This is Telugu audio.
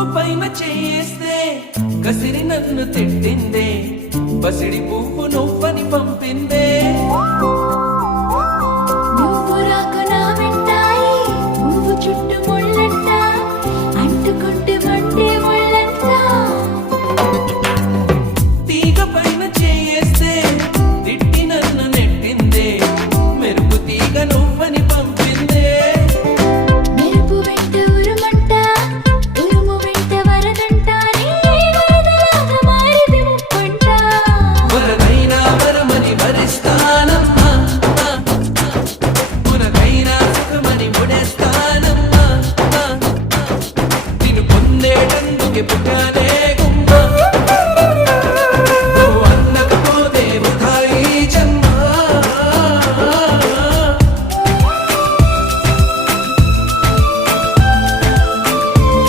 నువ్వు పైన చేస్తే కసిరి నన్ను తిట్టిందే, పసిడి పువ్వు నువ్వని పంపిందే. నువ్వు రాక నా వెంటాయి, నువ్వు చుట్టూ ముళ్ళంట, అంటుకుంటే మండే ముళ్ళంట. తీగ పైన చేస్తే తిట్టి నన్ను నెట్టిందే, మెరుపు తీగ నువ్వని పంపిందే. మెరుపు వెంట ఉరుమంట, ఉరుము వెంట వరదంట, వరదలాగా మారిది ముప్పంట. వరదైనా వరమని వరిస్తానమ్మా, పునకైనా సుఖమని ముడేస్తానమ్మా. నిన్ను పొందేటందుకే పుట్టానే